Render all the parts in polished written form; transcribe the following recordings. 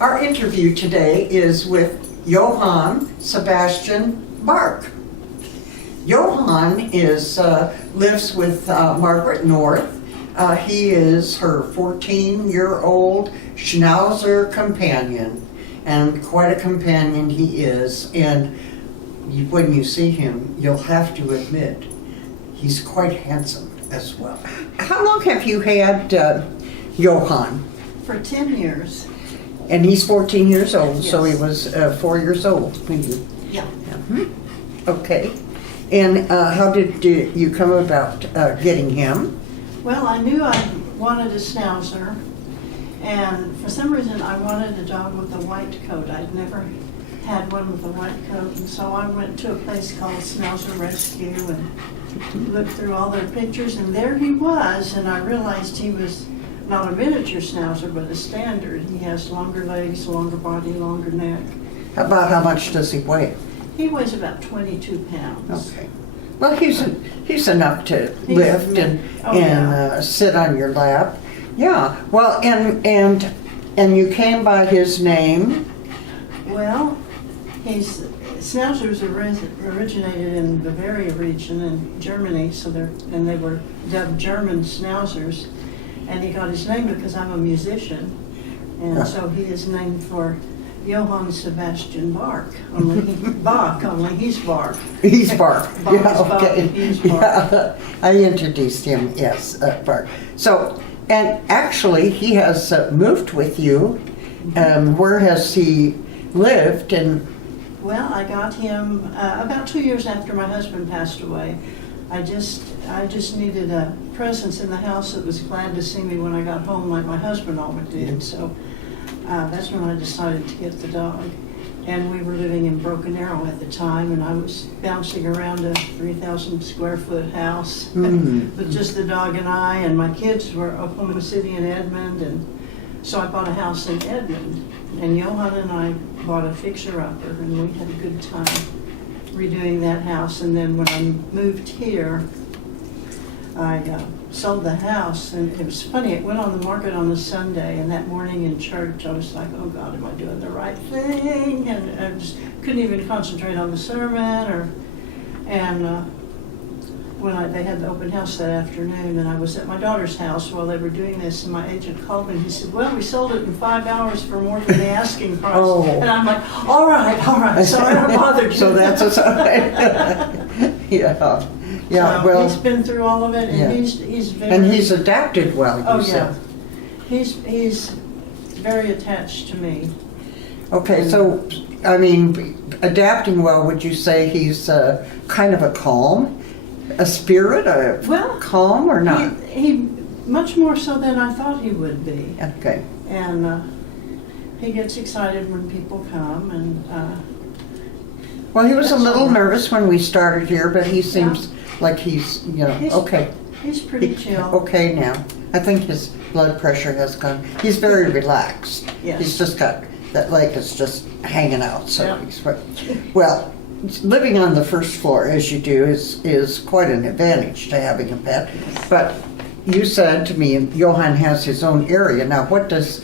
Our interview today is with Johann Sebastian Bark. Johann lives with Margaret North. He is her 14-year-old Schnauzer companion, and quite a companion he is. And when you see him, you'll have to admit he's quite handsome as well. How long have you had Johann? For 10 years. And he's 14 years old, Yes. so he was 4 years old when you... Yeah. Okay. And how did you come about getting him? Well, I knew I wanted a Schnauzer, and for some reason I wanted a dog with a white coat. I'd never had one with a white coat, and so I went to a place called Schnauzer Rescue and looked through all their pictures, and there he was, and I realized he was not a miniature Schnauzer, but a standard. He has longer legs, longer body, longer neck. About how much does he weigh? He weighs about 22 pounds. Okay. Well, he's enough to lift and sit on your lap. Yeah. Well, and you came by his name. Well, Schnauzers originated in Bavaria region in Germany, and they were dubbed German Schnauzers. And he got his name because I'm a musician, and so he is named for Johann Sebastian Bach. Only he's Bach. He's Bark. Bach is Bach, he's Bach. Yeah, I introduced him. Yes, Bark. So, and actually, he has moved with you. Where has he lived? And Well, I got him about 2 years after my husband passed away. I just needed a presence in the house that was glad to see me when I got home, like my husband always did. So that's when I decided to get the dog. And we were living in Broken Arrow at the time, and I was bouncing around a 3,000 square foot house with just the dog and I, and my kids were Oklahoma City and Edmond, and so I bought a house in Edmond. And Johann and I bought a fixer-upper, and we had a good time redoing that house. And then when I moved here, I sold the house, and it was funny, it went on the market on a Sunday, and that morning in church I was like, oh God, am I doing the right thing? And I just couldn't even concentrate on the sermon. When they had the open house that afternoon, and I was at my daughter's house while they were doing this, and my agent called me and he said, well, we sold it in 5 hours for more than the asking price. Oh. And I'm like, all right, sorry I bothered you. So that's a sign. Yeah. Yeah, So well, he's been through all of it, and yeah. he's very... And he's adapted well, you said. He's very attached to me. Okay, so, I mean, adapting well, would you say he's kind of a calm? A spirit? Calm or not? He much more so than I thought he would be. Okay. And he gets excited when people come, and... Well, he was a little nervous when we started here, but he seems like he's, okay. He's pretty chill. Okay now. I think his blood pressure has gone. He's very relaxed. Yes. He's just got, that leg is just hanging out, so Yeah. he's, well, living on the first floor, as you do, is quite an advantage to having a pet. But you said to me, Johann has his own area. Now, what does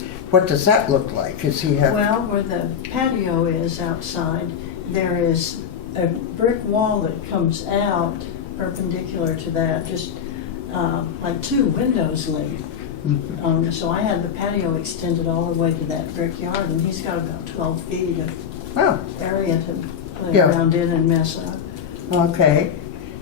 that look like? Does he have... Well, where the patio is outside, there is a brick wall that comes out perpendicular to that, just like 2 windows length. So I had the patio extended all the way to that brick yard, and he's got about 12 feet of area to play around in and mess up. Okay,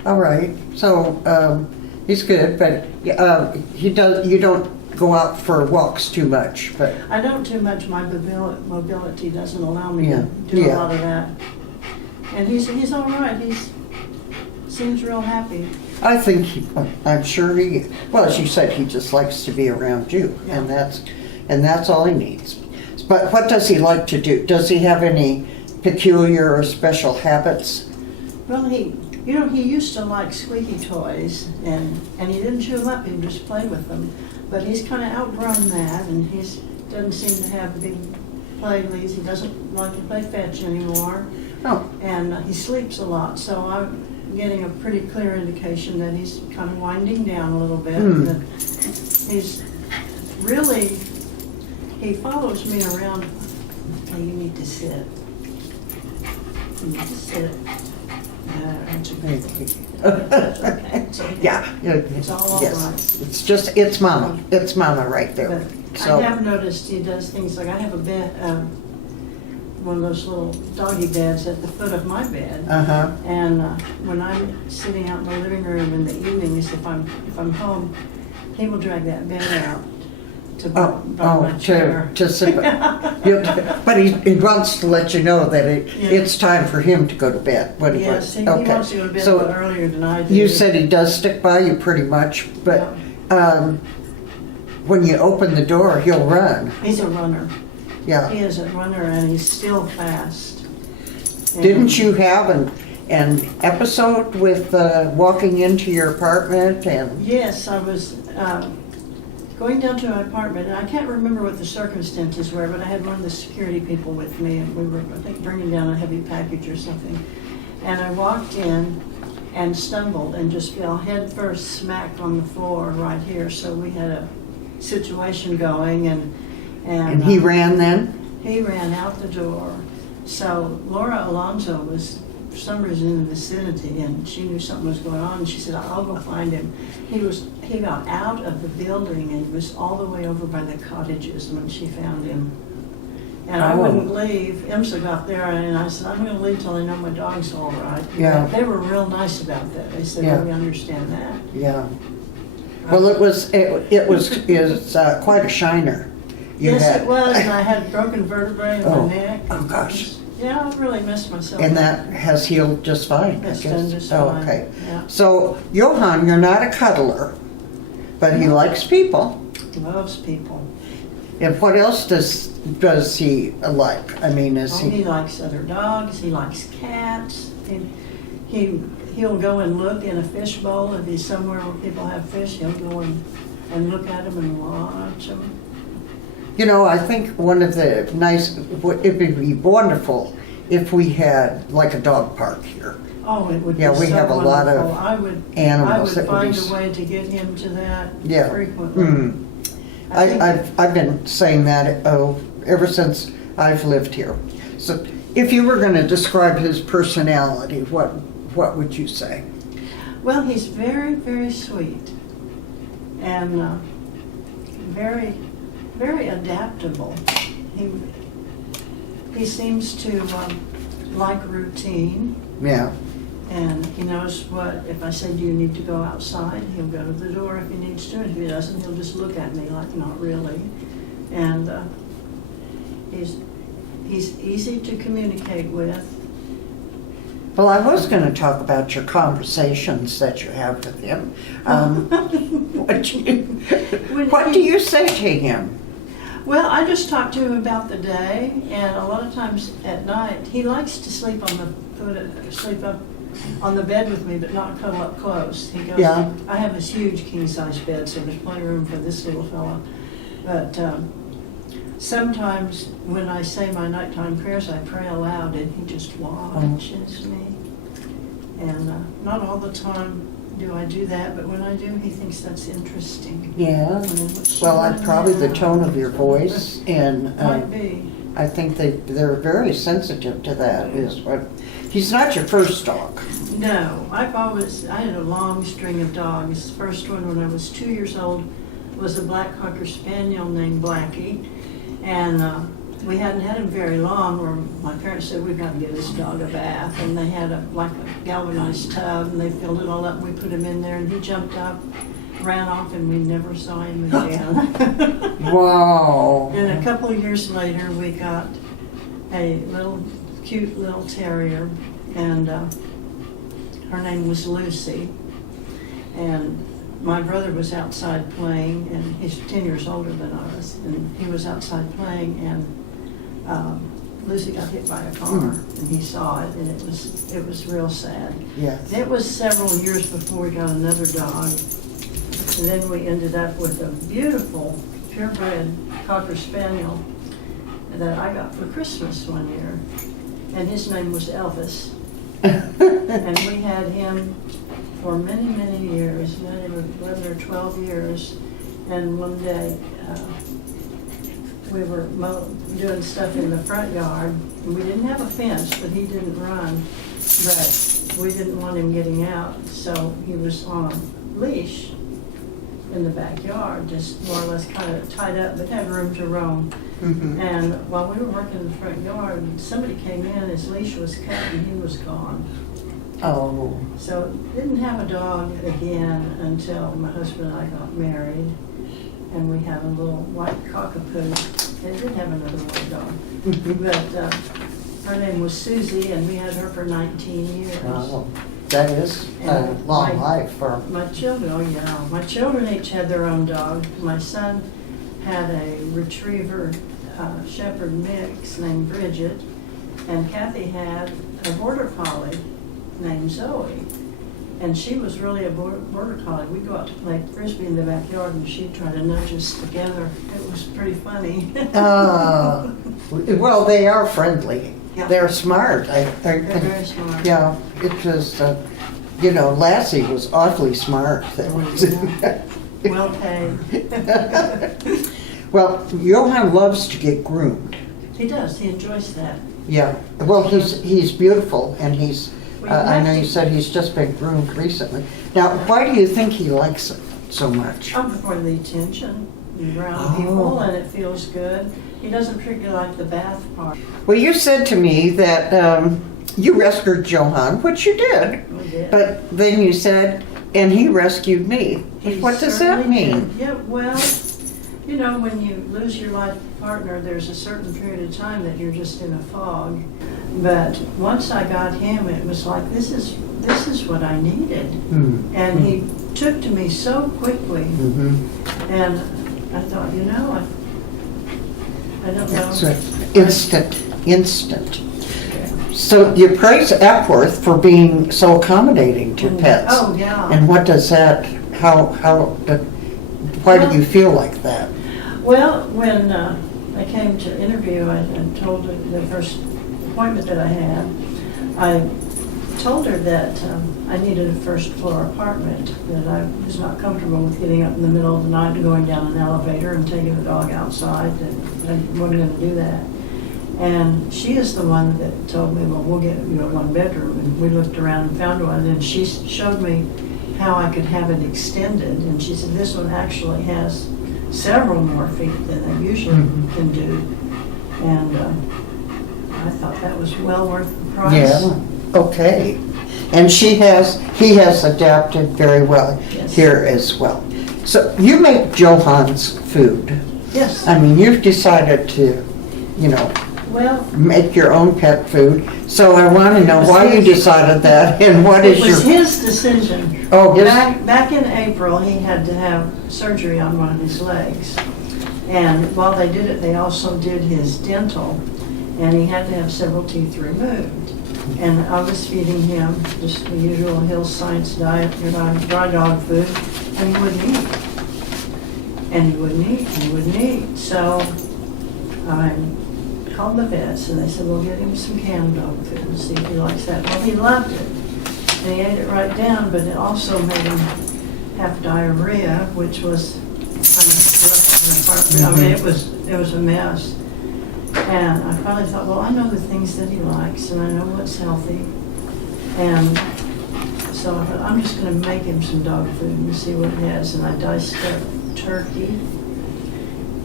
all right. So he's good, but you don't go out for walks too much, but I don't too much. My mobility doesn't allow me to do a lot of that. And he's all right. He seems real happy. I think I'm sure he. Well, as you said, he just likes to be around you, Yeah. and that's all he needs. But what does he like to do? Does he have any peculiar or special habits? Well, he used to like squeaky toys, and he didn't chew them up. He just played with them. But he's kind of outgrown that, and he doesn't seem to have big play leads. He doesn't like to play fetch anymore. Oh. And he sleeps a lot, so I'm getting a pretty clear indication that he's kind of winding down a little bit. That he's really, he follows me around Okay, you need to sit. You need to sit. That's okay. That's okay. It's okay. Yeah. It's all yes. right. It's just, it's Mama. It's Mama right there. But So, I have noticed he does things like I have a bed, one of those little doggy beds at the foot of my bed. uh-huh. And when I'm sitting out in the living room in the evenings, if I'm home, he will drag that bed out to by my chair. To sit. But he wants to let you know that it's time for him to go to bed. Yes, he wants to go to bed a little earlier than I do. You said he does stick by you pretty much, but when you open the door, he'll run. He's a runner. Yeah. He is a runner, and he's still fast. And Didn't you have an episode with walking into your apartment and? Yes, I was going down to my apartment, and I can't remember what the circumstances were, but I had one of the security people with me, and we were, I think, bringing down a heavy package or something. And I walked in and stumbled and just fell head first smack on the floor right here. So we had a situation going, and he ran then? He ran out the door. So Laura Alonso was for some reason in the vicinity, and she knew something was going on, and she said, I'll go find him. He got out of the building and was all the way over by the cottages when she found him. And I wouldn't leave. IMSA got there, and I said, I'm going to leave till I know my dog's all right. Yeah. They were real nice about that. They said, Yeah. we understand that. Yeah. Well, it was quite a shiner. It was, and I had broken vertebrae in my neck. Oh, gosh. Yeah, I really missed myself. And that has healed just fine, I It's guess. done just Oh, fine. okay. Yeah. So, Johann, you're not a cuddler, but he likes people. Loves people. And what else does he like? I mean, He likes other dogs. He likes cats. He'll go and look in a fish bowl if he's somewhere where people have fish. He'll go and look at them and watch them. You know, I think one of the it would be wonderful if we had like a dog park here. Oh, it would be Yeah, we so have a lot of wonderful. animals I that would would find be a way to get him to that Yeah. frequently. Mm. I've been saying that ever since I've lived here. So, if you were going to describe his personality, what would you say? Well, he's very, very sweet and very, very adaptable. He seems to like routine, Yeah. and he knows what, if I say, do you need to go outside, he'll go to the door if he needs to, and if he doesn't, he'll just look at me like, not really. And he's easy to communicate with. Well, I was going to talk about your conversations that you have with him. What do you say to him? Well, I just talk to him about the day, and a lot of times at night, he likes to sleep up on the bed with me, but not cuddle up close. He goes, Yeah. I have this huge king-size bed, so there's plenty of room for this little fella. But sometimes when I say my nighttime prayers, I pray aloud, and he just watches me. And not all the time do I do that, but when I do, he thinks that's interesting. Yeah. Well, probably the tone of your voice, and Might be. I think they're very sensitive to that. He's not your first dog. No, I had a long string of dogs. The first one when I was 2 years old was a black Cocker Spaniel named Blackie. And we hadn't had him very long, where my parents said, we've got to get this dog a bath. And they had a galvanized tub, and they filled it all up, and we put him in there, and he jumped up, ran off, and we never saw him again. Wow. And a couple of years later, we got a cute little terrier, and her name was Lucy. And my brother was outside playing, and he's 10 years older than I was, and he was outside playing, and Lucy got hit by a car, and he saw it, and it was real sad. Yes. It was several years before we got another dog, and then we ended up with a beautiful purebred Cocker Spaniel that I got for Christmas one year, and his name was Elvis. And we had him for many, many years, 11 or 12 years, and one day we were doing stuff in the front yard. And we didn't have a fence, but he didn't run. But we didn't want him getting out, so he was on a leash in the backyard, just more or less kind of tied up, but had room to roam. Mhm. And while we were working in the front yard, somebody came in, his leash was cut, and he was gone. Oh, So didn't have a dog again until my husband and I got married, and we had a little white cockapoo. They did have another white dog, but her name was Susie, and we had her for 19 years. wow. That is a And long life for, My children, oh yeah, my children each had their own dog. My son had a retriever shepherd mix named Bridget, and Kathy had a border collie named Zoe. And she was really a border collie. We'd go out to play frisbee in the backyard, and she'd try to nudge us together. It was pretty funny. well, they are friendly. Yeah. They're smart. They're very smart. Yeah, it was, you know, Lassie was awfully smart. Well paid. Well, Johann loves to get groomed. He does. He enjoys that. Yeah, well, he's beautiful, and he's, Well, you I have know to- you said he's just been groomed recently. Now, why do you think he likes it so much? For the attention around Oh. people, and it feels good. He doesn't particularly like the bath part. Well, you said to me that you rescued Johann, which you did, We did. but then you said, and he rescued me. He What does that certainly mean? did. Yeah, well, you know, when you lose your life partner, there's a certain period of time that you're just in a fog. But once I got him, it was like, this is what I needed. Hmm. And he took to me so quickly. Mhm. And I thought, you know, I don't know. That's right. Instant. So you praise Epworth for being so accommodating to pets. Oh, yeah. And what does that, why do you feel like that? Well, when I came to interview, I told her the first appointment that I had, I told her that I needed a first floor apartment, that I was not comfortable with getting up in the middle of the night and going down an elevator and taking the dog outside, that I wasn't going to do that. And she is the one that told me, well, we'll get you a one bedroom. And we looked around and found one, and she showed me how I could have it extended. And she said, this one actually has several more feet than they usually can do. And I thought that was well worth the price. Yeah, okay. And he has adapted very well Yes. here as well. So you make Johann's food. Yes. I mean, you've decided to, you know, Well, make your own pet food. So I want to know It was why you his- decided that and what it is was your... his decision. Oh, his... Back in April, he had to have surgery on one of his legs. And while they did it, they also did his dental, and he had to have several teeth removed. And I was feeding him just the usual Hill Science diet, dry dog food, and he wouldn't eat. And he wouldn't eat, and he wouldn't eat. So I called the vets, and they said, we'll get him some canned dog food and see if he likes that. Well, he loved it, and he ate it right down, but it also made him have diarrhea, which was kind of rough on the apartment. I mean, it was a mess. And I finally thought, well, I know the things that he likes, and I know what's healthy. And so I thought, I'm just going to make him some dog food and see what he has. And I diced up turkey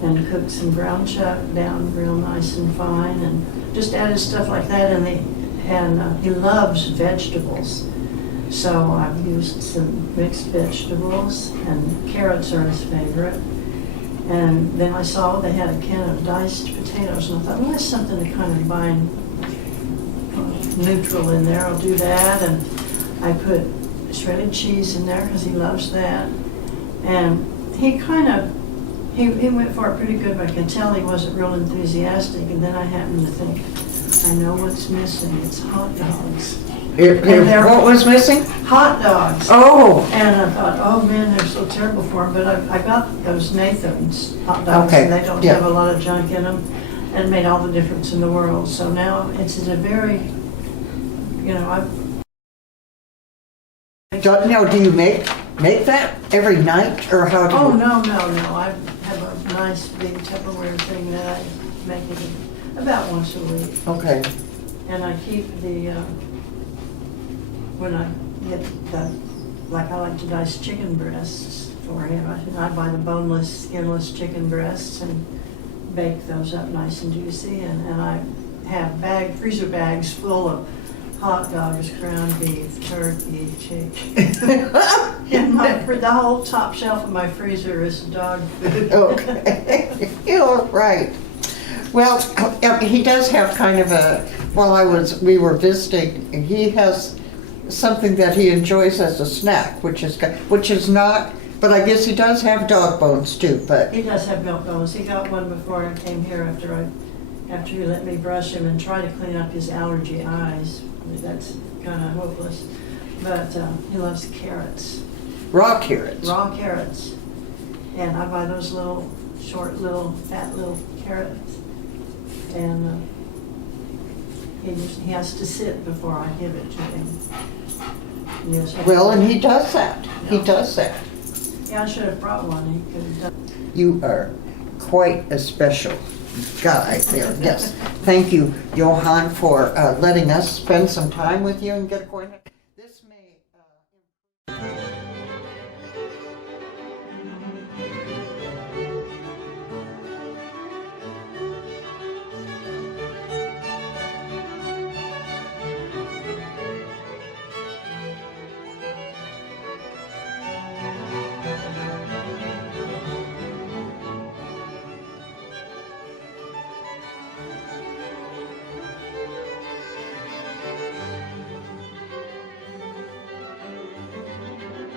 and cooked some ground chuck down real nice and fine, and just added stuff like that. And he loves vegetables, so I've used some mixed vegetables, and carrots are his favorite. And then I saw they had a can of diced potatoes, and I thought, well, that's something to kind of combine neutral in there. I'll do that, and I put shredded cheese in there because he loves that. And he went for it pretty good, but I could tell he wasn't real enthusiastic. And then I happened to think, I know what's missing. It's hot dogs. What was missing? Hot dogs. Oh, And I thought, oh man, they're so terrible for him. But I got those Nathan's hot dogs, Okay, and they don't yeah. have a lot of junk in them, and it made all the difference in the world. So now it's a very, you know, now do you make that every night, or how do you? Oh, no. I have a nice big Tupperware thing that I make it about once a week. Okay. And I keep the, when I get the, like I like to dice chicken breasts for him. I buy the boneless, skinless chicken breasts and bake those up nice and juicy. And I have freezer bags full of hot dogs, ground beef, turkey, chicken. And the whole top shelf of my freezer is dog food. Okay. You're right. Well, he does have kind of a, we were visiting, he has something that he enjoys as a snack, which is not, but I guess he does have dog bones too, but. He does have milk bones. He got one before I came here after he let me brush him and try to clean up his allergy eyes. That's kind of hopeless. But he loves carrots. Raw carrots. Raw carrots. And I buy those little, short, fat carrots. And he has to sit before I give it to him. Well, and he does that. Yeah. He does that. Yeah, I should have brought one. He could have done. You are quite a special guy there. Yes. Thank you, Johann, for letting us spend some time with you and get acquainted.